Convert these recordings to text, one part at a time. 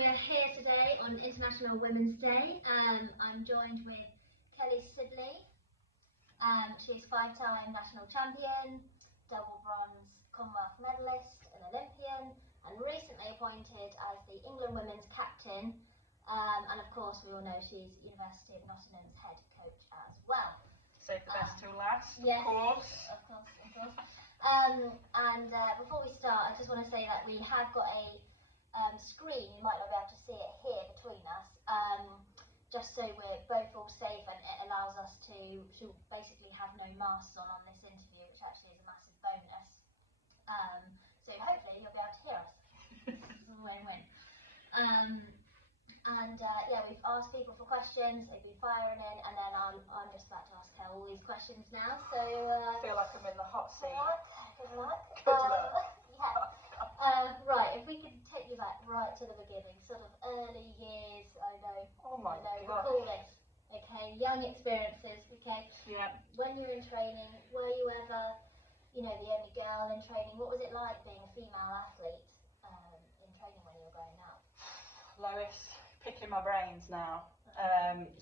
we're here today on International Women's Day. I'm joined with Kelly Sibley. She's 5-time national champion, double bronze Commonwealth medalist, an Olympian, and recently appointed as the England women's captain. And of course, we all know she's University of Nottingham's head coach as well. Save the best till last, yes, of course. Of course. Before we start, I just want to say that we have got a screen. You might not be able to see it here between us, just so we're both all safe, and it allows us to basically have no masks on this interview, which actually is a massive bonus. So hopefully you'll be able to hear us. This is a win-win. Yeah, we've asked people for questions, they've been firing in, and then I'm just about to ask her all these questions now. So I feel like I'm in the hot seat. Good luck. Good luck. Right, if we could take you back right to the beginning, sort of early years, I know. Oh my God. Recall this, okay? Young experiences, okay? Yeah. When you were in training, were you ever, the only girl in training? What was it like being a female athlete in training when you were growing up? Lois, picking my brains now.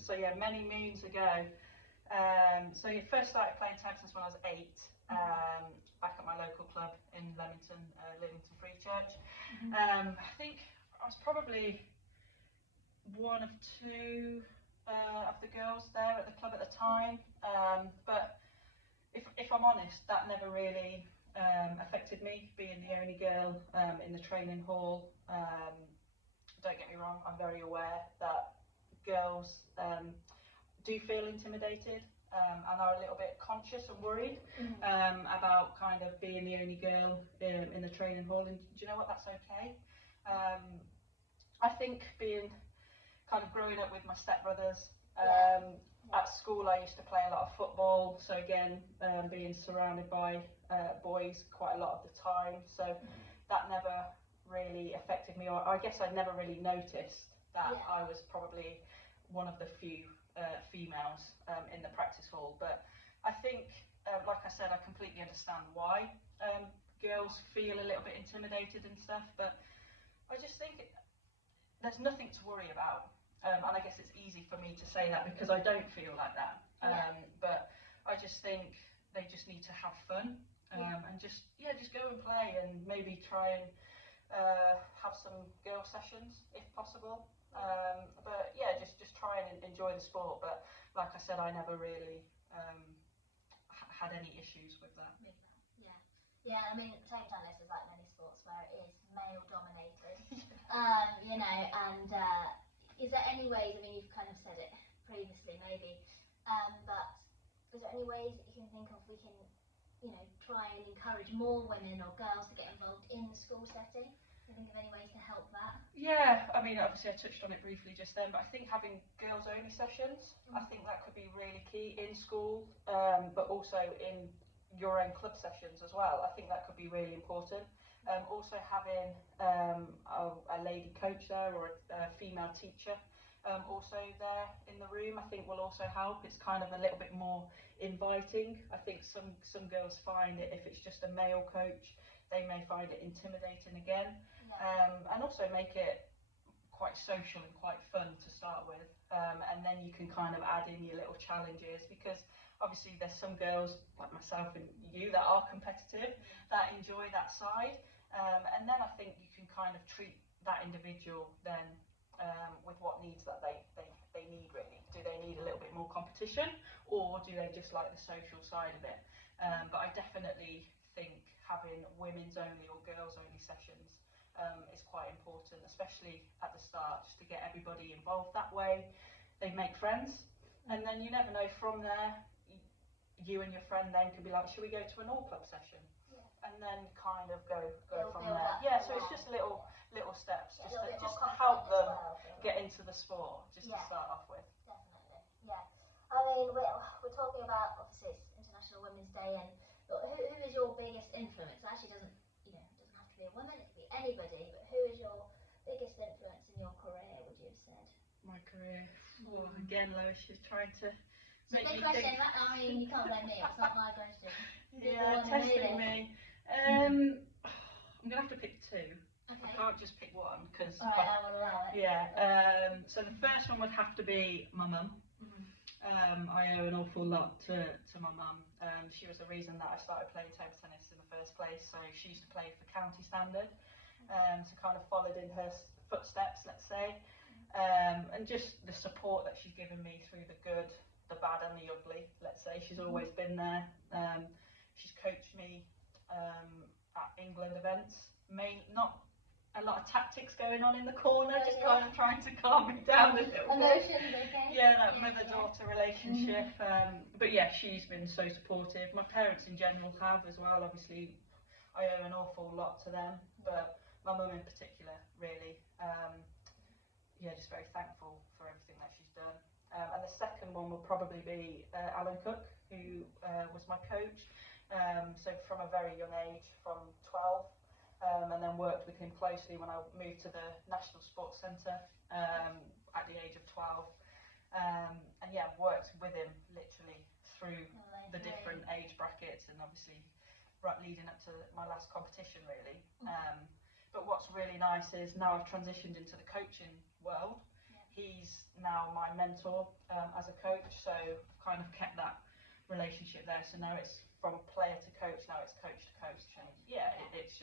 So yeah, many moons ago. So you first started playing tennis when I was 8. Back at my local club in Leamington, Leamington Free Church. I think I was probably one of 2 of the girls there at the club at the time. But if I'm honest, that never really affected me, being the only girl in the training hall. Don't get me wrong, I'm very aware that girls do feel intimidated. And are a little bit conscious and worried about kind of being the only girl in the training hall, and do you know what, that's okay. I think being kind of growing up with my stepbrothers, at school I used to play a lot of football, so again being surrounded by boys quite a lot of the time, so that never really affected me, or I guess I never really noticed that I was probably one of the few females in the practice hall. But I think, like I said, I completely understand why girls feel a little bit intimidated and stuff, but I just think there's nothing to worry about, and I guess it's easy for me to say that because I don't feel like that, but I just think they just need to have fun, and just go and play, and maybe try and have some girl sessions if possible. But yeah, just try and enjoy the sport. But like I said, I never really had any issues with that. Yeah. I mean, table tennis is like many sports where it is male dominated. Is there any ways? I mean, you've kind of said it previously, maybe, but is there any ways that you can think of we can, try and encourage more women or girls to get involved in the school setting? Think of any ways to help that? Yeah, I mean, obviously I touched on it briefly just then, but I think having girls only sessions, I think that could be really key in school, but also in your own club sessions as well. I think that could be really important. Also having a lady coach there, or a female teacher also there in the room, I think will also help. It's kind of a little bit more inviting. I think some girls find it, if it's just a male coach, they may find it intimidating again. And also make it quite social and quite fun to start with, and then you can kind of add in your little challenges, because obviously there's some girls like myself and you that are competitive, that enjoy that side, and then I think you can kind of treat that individual then with what needs that they need really. Do they need a little bit more competition, or do they just like the social side of it? But I definitely think having women's only or girls only sessions is quite important, especially at the start, just to get everybody involved that way. They make friends, and then you never know, from there you and your friend then could be like, should we go to an all club session? And then kind of go from there. So it's just little steps, just to help them get into the sport, just to start off with. Definitely, yeah. I mean, we're talking about, obviously it's International Women's Day, and who is your biggest influence? It actually doesn't have to be a woman, it could be anybody, but who is your biggest influence in your career, would you have said? My career? Again, Lois, she's trying to make me question. think. I mean, you can't blame me, it's not my question. Yeah, testing me. I'm going to have to pick 2. Okay. I can't just pick one because. Alright, I will allow it. Yeah. So the first one would have to be my mum. I owe an awful lot to my mum. She was the reason that I started playing table tennis in the first place. So she used to play for county standard, so kind of followed in her footsteps, let's say. And just the support that she's given me through the good, the bad and the ugly, let's say. She's always been there. She's coached me at England events, not a lot of tactics going on in the corner, just kind of trying to calm me down a little bit. Emotions, okay? Yeah, that mother-daughter relationship. But yeah, she's been so supportive. My parents in general have as well. Obviously, I owe an awful lot to them, but my mum in particular, really. Yeah, just very thankful for everything that she's done. And the second one will probably be Alan Cook, who was my coach. So from a very young age, from 12, and then worked with him closely when I moved to the National Sports Centre at the age of 12. And yeah, worked with him literally through the different age brackets, and obviously right leading up to my last competition, really. But what's really nice is now I've transitioned into the coaching world. He's now my mentor as a coach, so I've kind of kept that relationship there. So now it's from player to coach, now it's coach to coach, and yeah, it's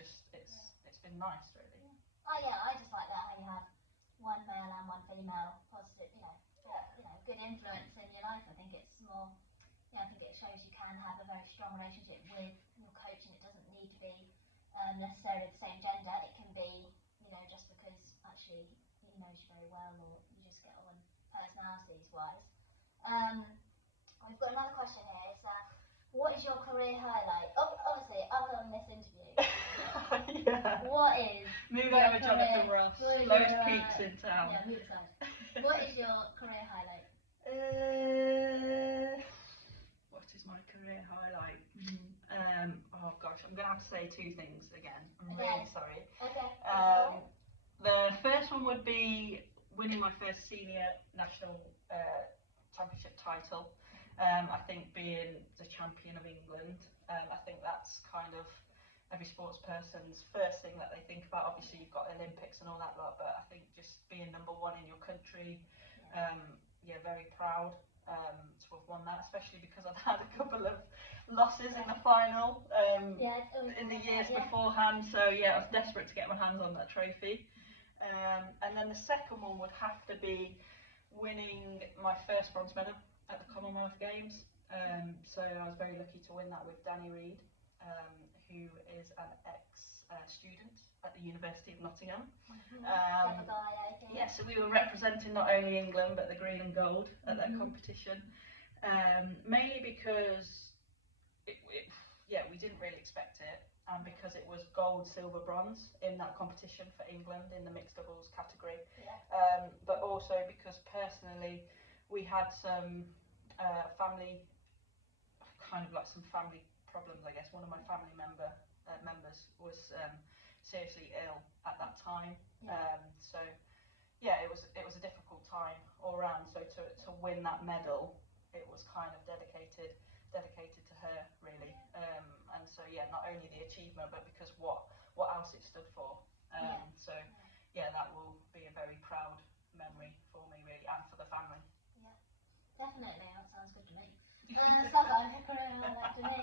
been nice, really. Oh yeah, I just like that how you have one male and one female positive, good influence in your life. I think it's more, I think it shows you can have a very strong relationship with your coach, and it doesn't need to be necessarily the same gender. It can be, just because actually he knows you very well, or you just get on personalities wise. We've got another question here. It's what is your career highlight? Obviously, other than this interview. Yeah. What is Move over, Jonathan Ross. Lowest peaks in town. Yeah, move aside. What is your career highlight? What is my career highlight? Oh gosh, I'm going to have to say two things again. I'm really sorry. Okay. The first one would be winning my first senior national championship title. I think being the champion of England, I think that's kind of every sports person's first thing that they think about. Obviously you've got Olympics and all that lot, but I think just being number one in your country, very proud to have won that, especially because I've had a couple of losses in the final in the years beforehand, so yeah, I was desperate to get my hands on that trophy. And then the second one would have to be winning my first bronze medal at the Commonwealth Games. So I was very lucky to win that with Danny Reed, who is an ex-student at the University of Nottingham. Yeah, so we were representing not only England but the green and gold at that competition, mainly because we didn't really expect it, and because it was gold, silver, bronze in that competition for England in the mixed doubles category, but also because personally we had some family problems, I guess. One of my family members was seriously ill at that time, so yeah, it was a difficult time all round. So to win that medal, it was kind of dedicated to her, really. And so yeah, not only the achievement, but because what else it stood for. So yeah, that will be a very proud memory for me, really, and for the family. Yeah, definitely. That sounds good to me. Sounds like a career highlight to me.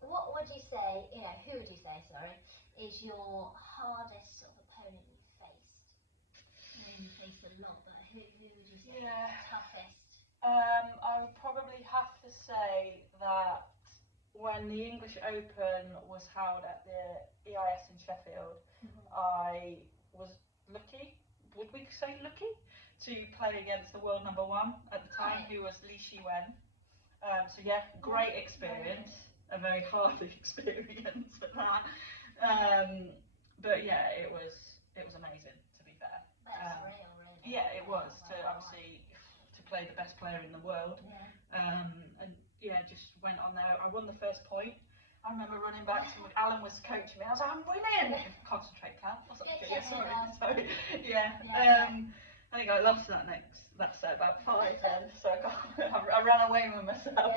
What would you say? Who would you say? Sorry, is your hardest sort of opponent you faced? You faced a lot, but who would you say is toughest? I would probably have to say that when the English Open was held at the EIS in Sheffield, I was lucky, would we say lucky, to play against the world number one at the time, who was Li Shiwen. So yeah, great experience, a very hard experience at that. But yeah, it was amazing, to be fair. That's surreal, really. Yeah, it was, to obviously to play the best player in the world. And yeah, just went on there. I won the first point. I remember running back to Alan was coaching me. I was like, I'm winning. Concentrate, Cal. I was like, okay, sorry. Yeah. I think I lost that set about 5 then, so I ran away with myself.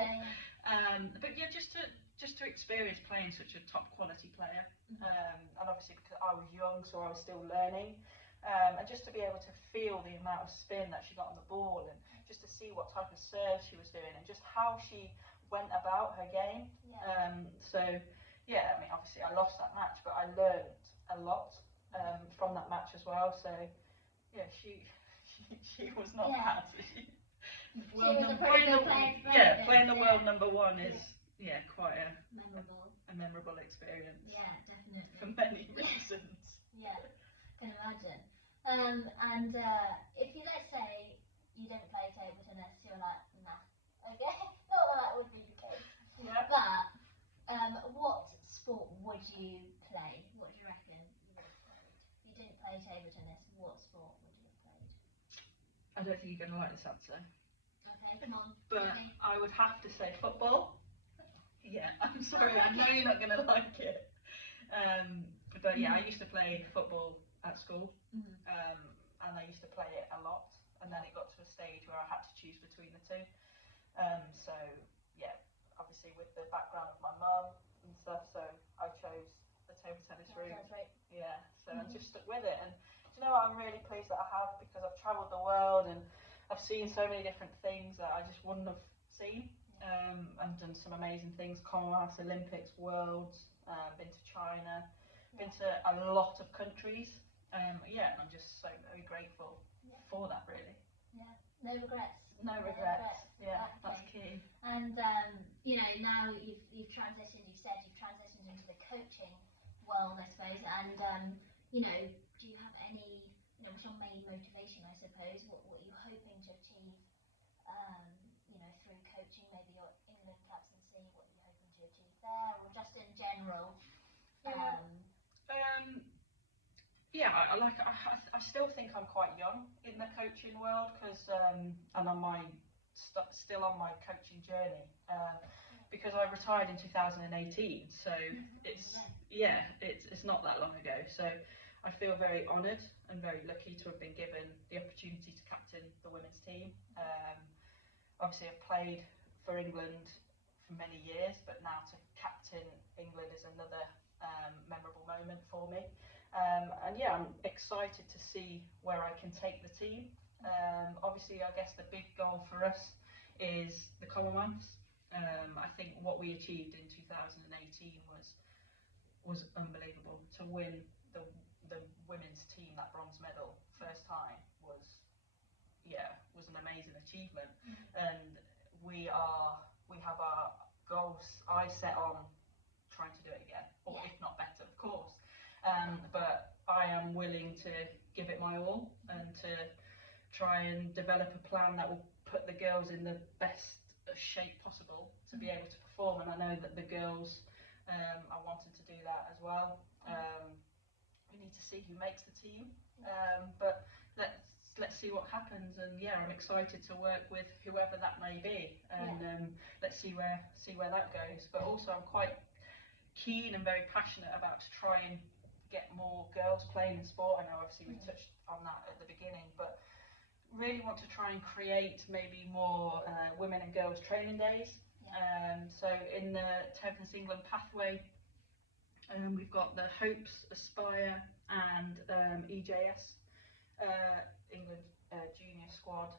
But yeah, just to just to experience playing such a top quality player, and obviously because I was young, so I was still learning, and just to be able to feel the amount of spin that she got on the ball, and just to see what type of serve she was doing, and just how she went about her game. So yeah, I mean, obviously I lost that match, but I learned a lot from that match as well. So yeah, she was not bad. Playing the world number one is quite a memorable experience. Yeah, definitely. For many reasons. Yeah, can imagine. And if you, let's say you don't play table tennis, you're like, nah, okay, not that that would be the case. Yeah. But what sport would you play? What do you reckon you would have played? If you didn't play table tennis, what sport would you have played? I don't think you're going to like this answer. Okay, come on. But I would have to say football. Yeah, I'm sorry, I know you're not going to like it. But yeah, I used to play football at school, and I used to play it a lot, and then it got to a stage where I had to choose between the two. So yeah, obviously with the background of my mum and stuff, so I chose the table tennis route. That's right. Yeah, so I just stuck with it, and do you know what, I'm really pleased that I have, because I've travelled the world and I've seen so many different things that I just wouldn't have seen. I've done some amazing things, Commonwealth, Olympics, Worlds, been to China, been to a lot of countries. And I'm just so very grateful for that, really. Yeah, no regrets. No regrets. Yeah, that's key. And you know, now you've transitioned. You said you've transitioned into the coaching world, I suppose. And you know, do you have any? You know, what's your main motivation? I suppose. What are you hoping to achieve? You know, through coaching, maybe your England captaincy. What are you hoping to achieve there, or just in general? I still think I'm quite young in the coaching world, because and on my still on my coaching journey, because I retired in 2018, so it's not that long ago. So I feel very honoured and very lucky to have been given the opportunity to captain the women's team. Obviously I've played for England for many years, but now to captain England is another memorable moment for me. And I'm excited to see where I can take the team. Obviously, I guess the big goal for us is the Commonwealths. I think what we achieved in 2018 was unbelievable. To win the women's team that bronze medal first time was an amazing achievement. And we have our goals I set on trying to do it again, or if not better, of course. But I am willing to give it my all and to try and develop a plan that will put the girls in the best shape possible to be able to perform. And I know that the girls are wanting to do that as well. We need to see who makes the team, but let's see what happens. And I'm excited to work with whoever that may be, and let's see where that goes. But also I'm quite keen and very passionate about to try and get more girls playing in sport. I know obviously we touched on that at the beginning, but really want to try and create maybe more women and girls training days. So in the Tennis England pathway, we've got the Hopes, Aspire and EJS England junior squad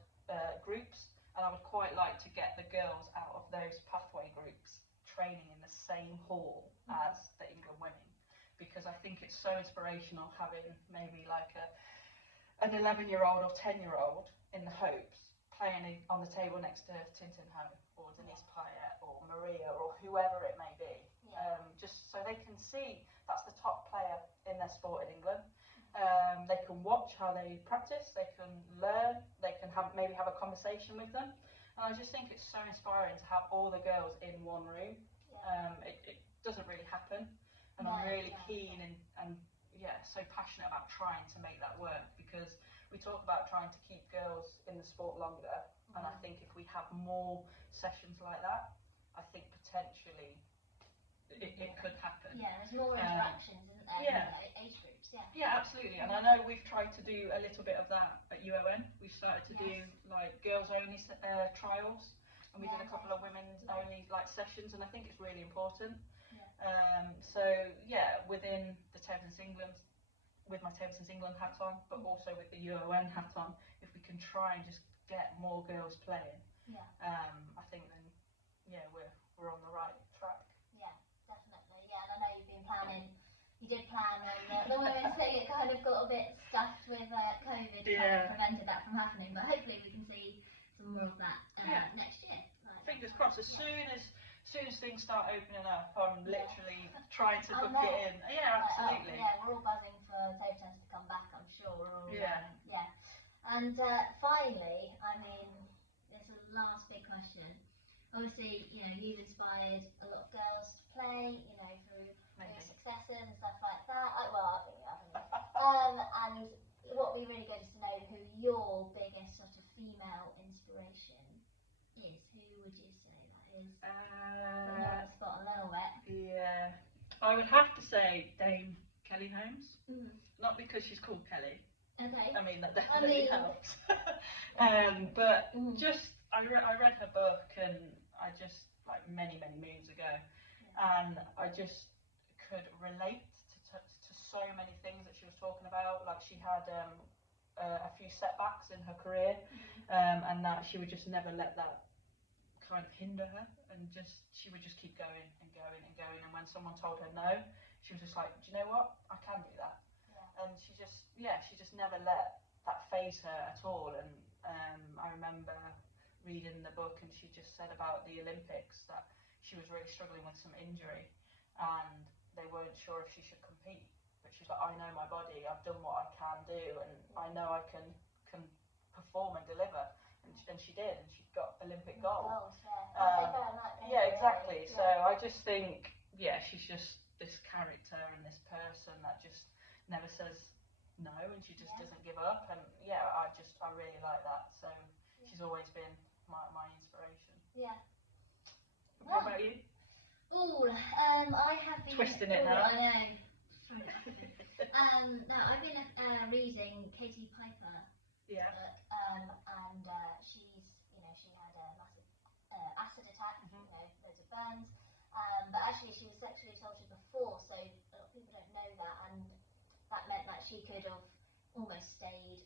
groups, and I would quite like to get the girls out of those pathway groups training in the same hall as the England women, because I think it's so inspirational having maybe like an 11-year-old or 10-year-old in the Hopes playing on the table next to Tintin Ho or Denise Payet or Maria or whoever it may be, just so they can see that's the top player in their sport in England. They can watch how they practice, they can learn, they can maybe have a conversation with them. And I just think it's so inspiring to have all the girls in one room. It doesn't really happen, and I'm really keen and so passionate about trying to make that work, because we talk about trying to keep girls in the sport longer, and I think if we have more sessions like that, I think potentially it could happen. There's more interactions, isn't there? Age groups, absolutely. And I know we've tried to do a little bit of that at UoN. We've started to do like girls only trials, and we did a couple of women's only like sessions, and I think it's really important. Yeah. So yeah, within the Table Tennis England, with my Table Tennis England hat on, but also with the UoN hat on, if we can try and just get more girls playing, Yeah. I think then yeah we're on the right track. Yeah, definitely. Yeah, and I know you've been planning. You did plan on the women's thing. It kind of got a bit stuffed with COVID, kind of prevented that from happening. But hopefully we can see some more of that next year. Fingers crossed. As soon as things start opening up, I'm literally trying to book it in. Yeah, absolutely. Yeah, we're all buzzing for table tennis to come back, I'm sure. We're all, yeah. And finally, I mean, there's a last big question. Obviously, you know, you've inspired a lot of girls to play, you know, through your successes and stuff like that. Well, I think you have, and what would be really good is to know who your biggest sort of female inspiration is. Who would you say that is? Putting you on the spot a little bit. Yeah, I would have to say Dame Kelly Holmes. Not because she's called Kelly. Okay. I mean, that definitely helps. But just, I read her book, and I just, like many moons ago, and I just could relate to so many things that she was talking about. Like she had a few setbacks in her career, and that she would just never let that kind of hinder her, and she would just keep going and going and going. And when someone told her no, she was just like, do you know what? I can do that. And she just never let that faze her at all. And I remember reading the book, and she just said about the Olympics that she was really struggling with some injury, and they weren't sure if she should compete. But she's like, I know my body, I've done what I can do, and I know I can perform and deliver. And she did, and she got Olympic gold. Yeah, exactly. So I just think, she's just this character and this person that just never says no, and she just doesn't give up. And I really like that. So she's always been my inspiration. Yeah. What about you? Ooh, I have been twisting it now. I know. No, I've been reading Katie Piper. Yeah. And she's, you know, she had a massive acid attack, you know, loads of burns. But actually, she was sexually assaulted before, so a lot of people don't know that, and that meant that she could have almost stayed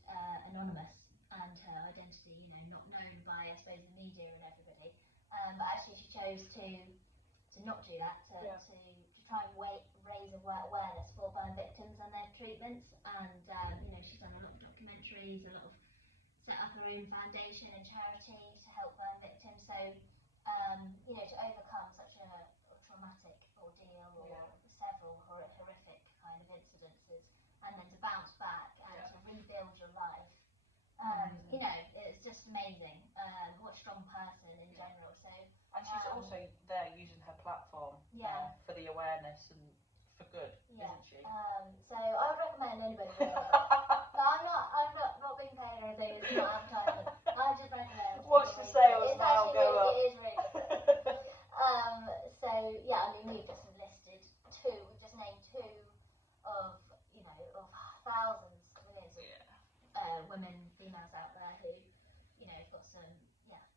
anonymous, and her identity, you know, not known by, I suppose, the media and everybody. But actually, she chose to not do that, to try and raise awareness for burn victims and their treatments. And you know, she's done a lot of documentaries, set up her own foundation and charity to help burn victims. So you know, to overcome such a traumatic ordeal or several horrific kind of incidences, and then to bounce back and to rebuild your life. You know, it's just amazing. What a strong person in general. So, and she's also there using her platform for the awareness and for good, isn't she? So I would recommend anybody reading it. But I'm not being paid or anything. It's not advertising. I just recommend. Watch the sales now go up. It is really good. So yeah, I mean, we've just listed two. We've just named two of, you know, of thousands, millions of women, females out there who, you know, have got some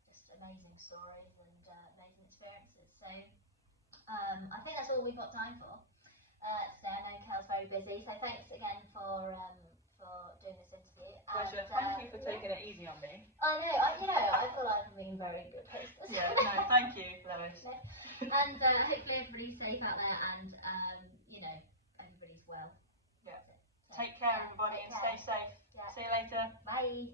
just amazing stories and amazing experiences. So I think that's all we've got time for today. I know Kel's very busy, so thanks again for doing this interview. Pleasure. Thank you for taking it easy on me. I know. I feel like I'm being very good hostess. Yeah. No, thank you, Lois. And hopefully everybody's safe out there, and you know, everybody's well. Yeah. Take care, everybody, and stay safe. See you later. Bye.